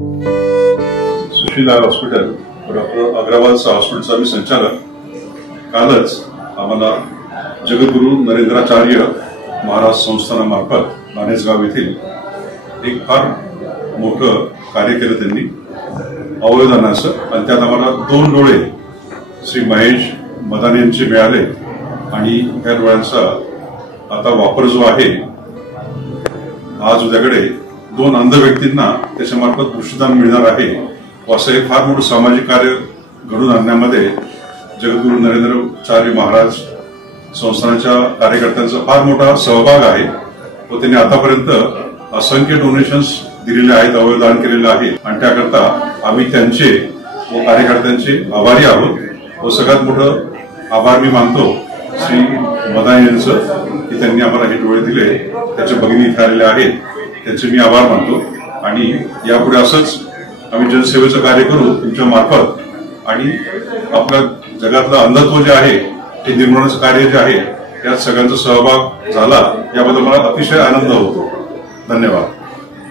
Sushila hospital doctor अग्रवालचा हॉस्पिटलचा मी संचालक. कालच आम्हाला जगद्गुरू नरेंद्राचार्य महाराज संस्थानामार्फत माणेसगाव येथील एक फार मोठं कार्य केलं त्यांनी अवयवदानाचं, आणि त्यात आम्हाला 2 डोळे श्री महेश मदान यांचे मिळाले. आणि या डोळ्यांचा आता वापर जो आहे आज उद्याकडे 2 अंध व्यक्तींना त्याच्यामार्फत दृष्टिदान मिळणार आहे. असं एक फार मोठं सामाजिक कार्य घडून आणण्यामध्ये जगद्गुरू नरेंद्राचार्य महाराज संस्थानाच्या कार्यकर्त्यांचा फार मोठा सहभाग आहे व त्यांनी आतापर्यंत असंख्य डोनेशन्स दिलेले आहेत, अवयवदान केलेलं आहे. आणि त्याकरता आम्ही त्यांचे व कार्यकर्त्यांचे आभारी आहोत. व सगळ्यात मोठं आभार मी मानतो श्री मदान यांचं की त्यांनी आम्हाला हे डोळे दिले. त्याच्या भगिनी इथे आलेले आहेत, त्यांचे मी आभार मानतो. आणि यापुढे असंच आम्ही जनसेवेचं कार्य करू तुमच्या मार्फत. आणि आपल्या जगातलं अंधत्व जे आहे ते निर्मूलनाचं कार्य जे आहे त्यात सगळ्यांचा सहभाग झाला याबद्दल मला अतिशय आनंद होतो. धन्यवाद.